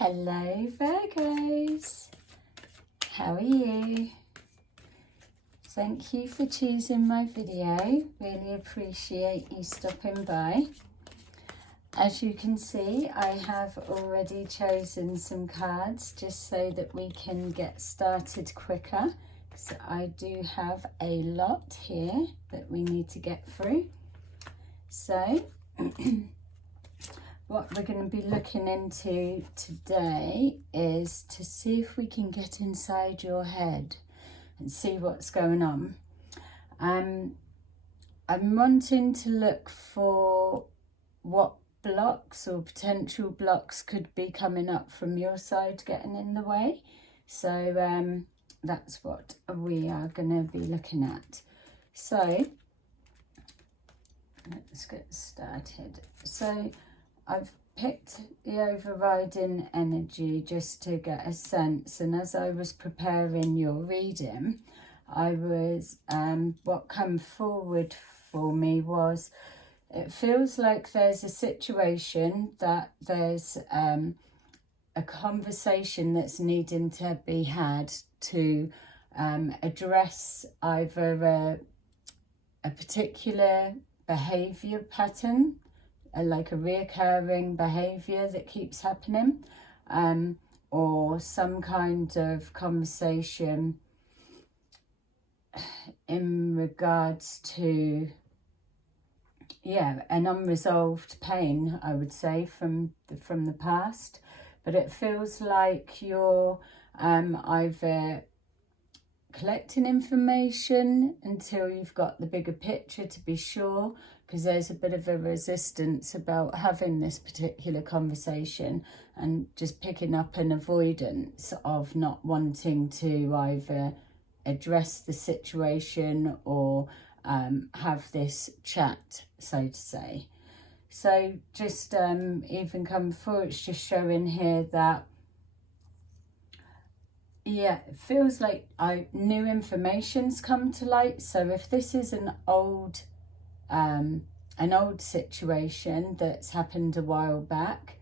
Hello Virgos, how are you? Thank you for choosing my video, really appreciate you stopping by. As you can see, I have already chosen some cards just so that we can get started quicker, because I do have a lot here that we need to get through. So what we're going to be looking into today is to see if we can get inside your head and see what's going on. I'm wanting to look for what blocks or potential blocks could be coming up from your side getting in the way. So that's what we are going to be looking at. So let's get started. So I've picked the overriding energy just to get a sense, and as I was preparing your reading, what come forward for me was, it feels like there's a situation that there's a conversation that's needing to be had to address either a particular behaviour pattern, like a reoccurring behaviour that keeps happening, or some kind of conversation in regards to an unresolved pain, I would say, from the past. But it feels like you're either collecting information until you've got the bigger picture to be sure, because there's a bit of a resistance about having this particular conversation, and just picking up an avoidance of not wanting to either address the situation or have this chat, so to say. So just even come forward, it's just showing here that it feels like new information's come to light. So if this is an old situation that's happened a while back,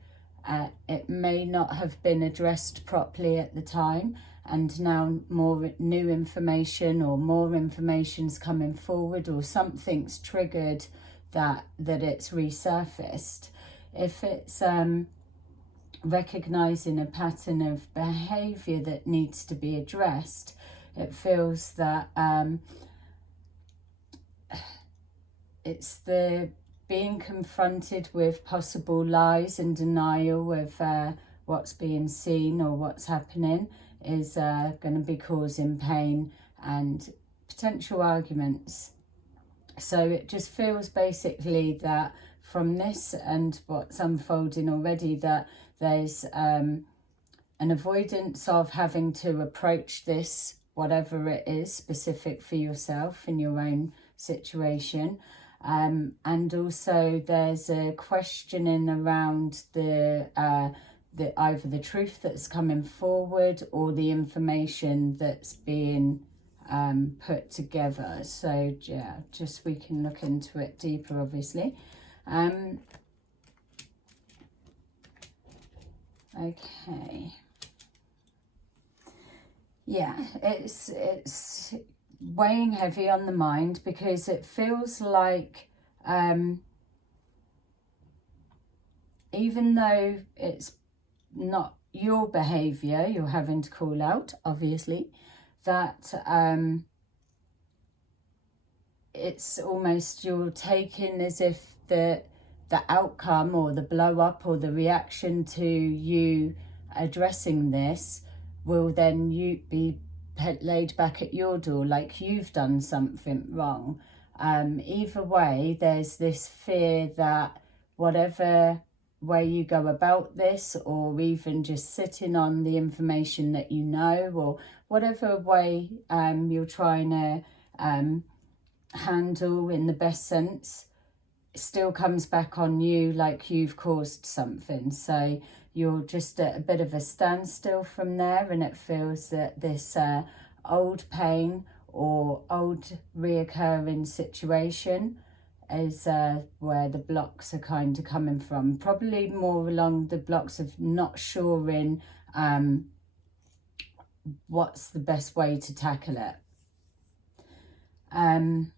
it may not have been addressed properly at the time, and now more new information or more information's coming forward, or something's triggered that it's resurfaced. If it's recognizing a pattern of behavior that needs to be addressed, it feels that it's the being confronted with possible lies and denial of what's being seen or what's happening is going to be causing pain and potential arguments. So it just feels basically that from this and what's unfolding already, that there's an avoidance of having to approach this, whatever it is, specific for yourself in your own situation. And also there's a questioning around the either the truth that's coming forward or the information that's being put together. So yeah, just we can look into it deeper, obviously. Okay. Yeah, it's weighing heavy on the mind, because it feels like even though it's not your behaviour you're having to call out, obviously, that it's almost you're taking as if the outcome or the blow up or the reaction to you addressing this will then be laid back at your door, like you've done something wrong. Either way, there's this fear that whatever way you go about this, or even just sitting on the information that you know, or whatever way you're trying to handle in the best sense, it still comes back on you like you've caused something. So you're just at a bit of a standstill from there, and it feels that this old pain or old reoccurring situation is where the blocks are kind of coming from. Probably more along the blocks of not sure in what's the best way to tackle it. And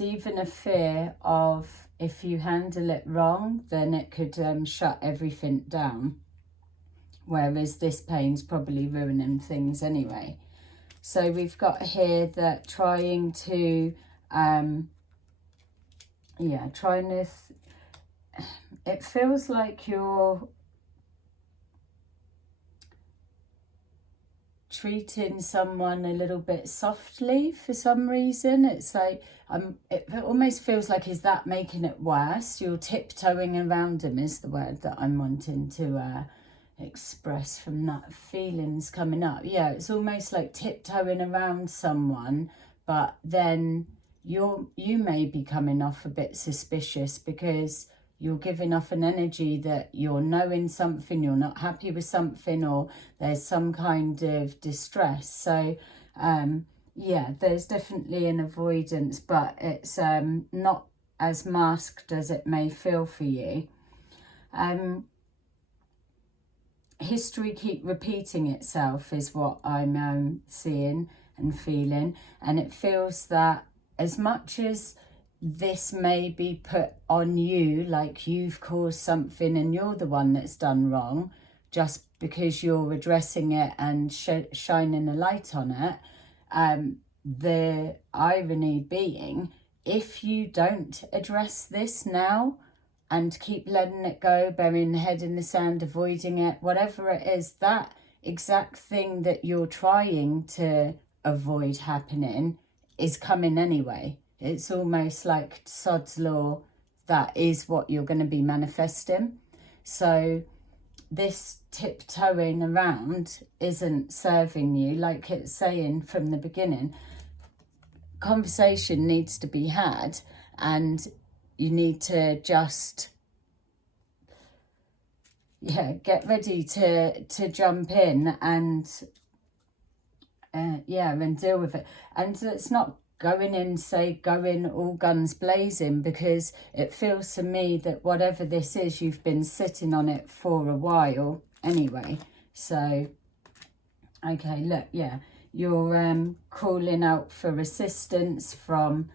even a fear of, if you handle it wrong, then it could shut everything down. Whereas this pain's probably ruining things anyway. So we've got here that trying to, it feels like you're treating someone a little bit softly for some reason. It's like, it almost feels like, is that making it worse? You're tiptoeing around them is the word that I'm wanting to express from that feelings coming up. Yeah, it's almost like tiptoeing around someone, but then you may be coming off a bit suspicious because you're giving off an energy that you're knowing something, you're not happy with something, or there's some kind of distress. So yeah, there's definitely an avoidance, but it's not as masked as it may feel for you. History keep repeating itself is what I'm seeing and feeling, and it feels that as much as this may be put on you, like you've caused something and you're the one that's done wrong, just because you're addressing it and shining a light on it, the irony being, if you don't address this now and keep letting it go, burying the head in the sand, avoiding it, whatever it is, that exact thing that you're trying to avoid happening is coming anyway. It's almost like sod's law, that is what you're going to be manifesting. So this tiptoeing around isn't serving you. Like it's saying from the beginning, conversation needs to be had, and you need to just, get ready to jump in and, and deal with it. And it's not going all guns blazing, because it feels to me that whatever this is, you've been sitting on it for a while anyway. So, okay, look, you're calling out for assistance from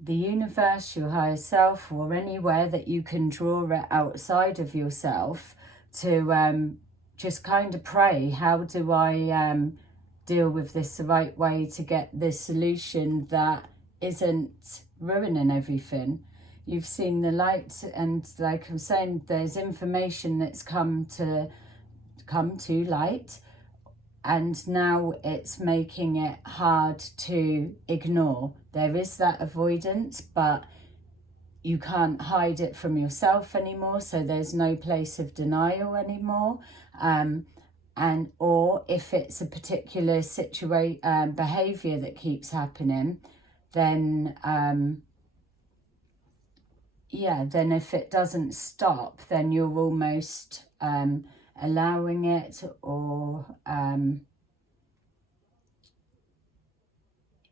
the universe, your higher self, or anywhere that you can draw it outside of yourself, to just kind of pray, how do I deal with this the right way to get this solution that isn't ruining everything. You've seen the light, and like I'm saying, there's information that's come to light, and now it's making it hard to ignore. There is that avoidance, but you can't hide it from yourself anymore, so there's no place of denial anymore. And or if it's a particular behaviour that keeps happening, then then if it doesn't stop, then you're almost allowing it, or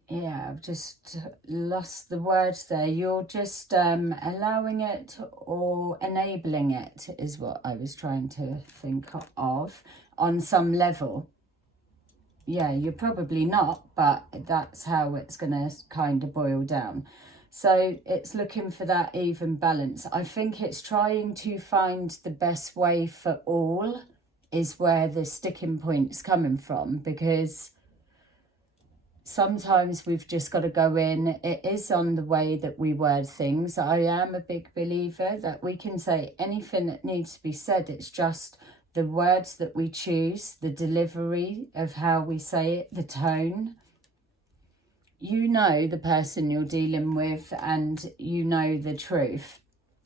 I've just lost the words there. You're just allowing it or enabling it is what I was trying to think of on some level. Yeah, you're probably not, but that's how it's going to kind of boil down. So it's looking for that even balance. I think it's trying to find the best way for all is where the sticking point's coming from, because sometimes we've just got to go in. It is on the way that we word things. I am a big believer that we can say anything that needs to be said. It's just the words that we choose, the delivery of how we say it, the tone. You know the person you're dealing with, and you know the truth.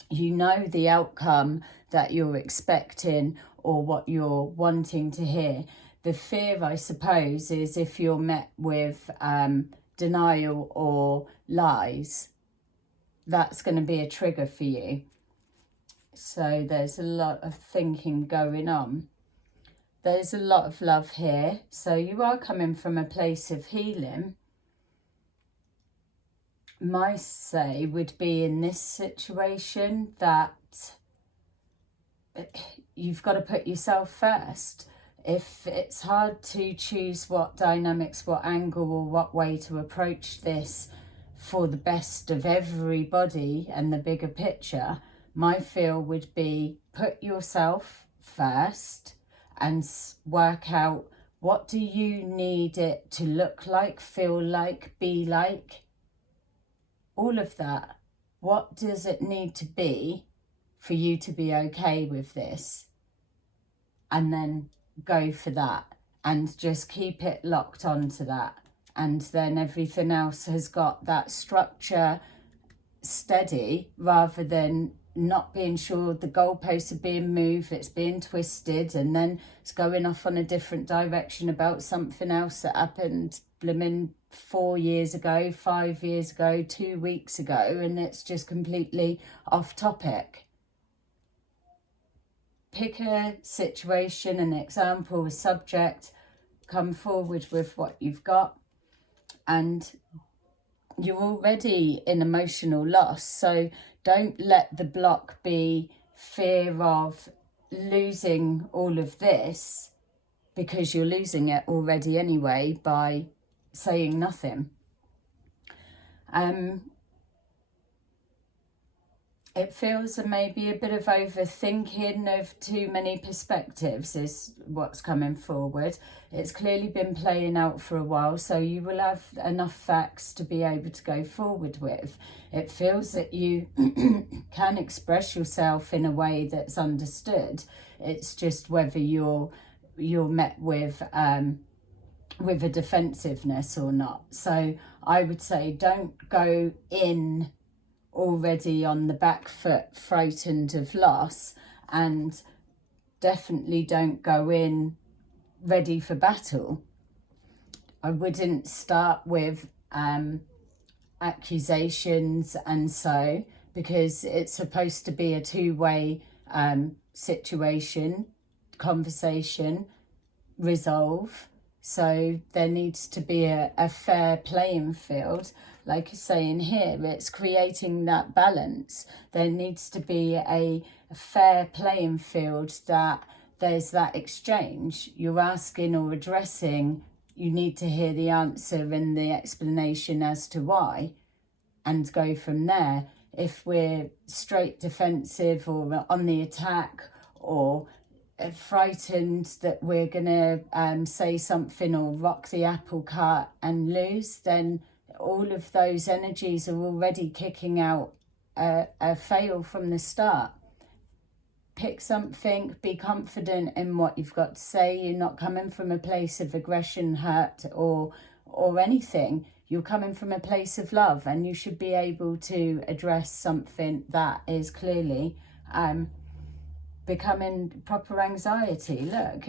You know the outcome that you're expecting or what you're wanting to hear. The fear, I suppose, is if you're met with denial or lies, that's going to be a trigger for you. So there's a lot of thinking going on. There's a lot of love here. So you are coming from a place of healing. my say would be in this situation that you've got to put yourself first. If it's hard to choose what dynamics, what angle or what way to approach this for the best of everybody and the bigger picture, my feel would be put yourself first and work out, what do you need it to look like, feel like, be like? All of that. What does it need to be for you to be okay with this? And then go for that and just keep it locked onto that. And then everything else has got that structure steady, rather than not being sure, the goalposts are being moved, it's being twisted, and then it's going off on a different direction about something else that happened blimmin' 4 years ago, 5 years ago, 2 weeks ago, and it's just completely off topic. Pick a situation, an example, a subject, come forward with what you've got, and you're already in emotional loss, so don't let the block be fear of losing all of this, because you're losing it already anyway by saying nothing. It feels maybe a bit of overthinking of too many perspectives is what's coming forward. It's clearly been playing out for a while, so you will have enough facts to be able to go forward with. It feels that you can express yourself in a way that's understood. It's just whether you're met with a defensiveness or not. So I would say don't go in already on the back foot, frightened of loss, and definitely don't go in ready for battle. I wouldn't start with accusations and so, because it's supposed to be a two-way situation, conversation, resolve. So there needs to be a fair playing field. Like you're saying here, it's creating that balance. There needs to be a fair playing field, that there's that exchange. You're asking or addressing, you need to hear the answer and the explanation as to why, and go from there. If we're straight defensive or on the attack, or frightened that we're gonna say something or rock the apple cart and lose, then all of those energies are already kicking out a fail from the start. Pick something, be confident in what you've got to say. You're not coming from a place of aggression, hurt or anything. You're coming from a place of love, and you should be able to address something that is clearly becoming proper anxiety. Look,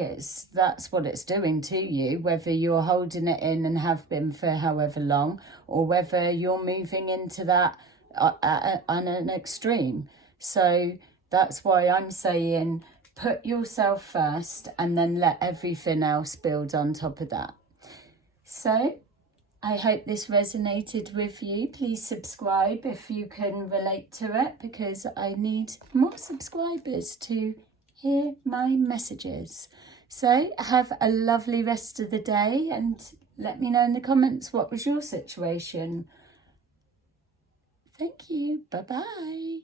that's what it's doing to you, whether you're holding it in and have been for however long, or whether you're moving into that on an extreme. So that's why I'm saying put yourself first and then let everything else build on top of that. So I hope this resonated with you. Please subscribe if you can relate to it, because I need more subscribers to hear my messages. So have a lovely rest of the day, and let me know in the comments what was your situation. Thank you. Bye-bye.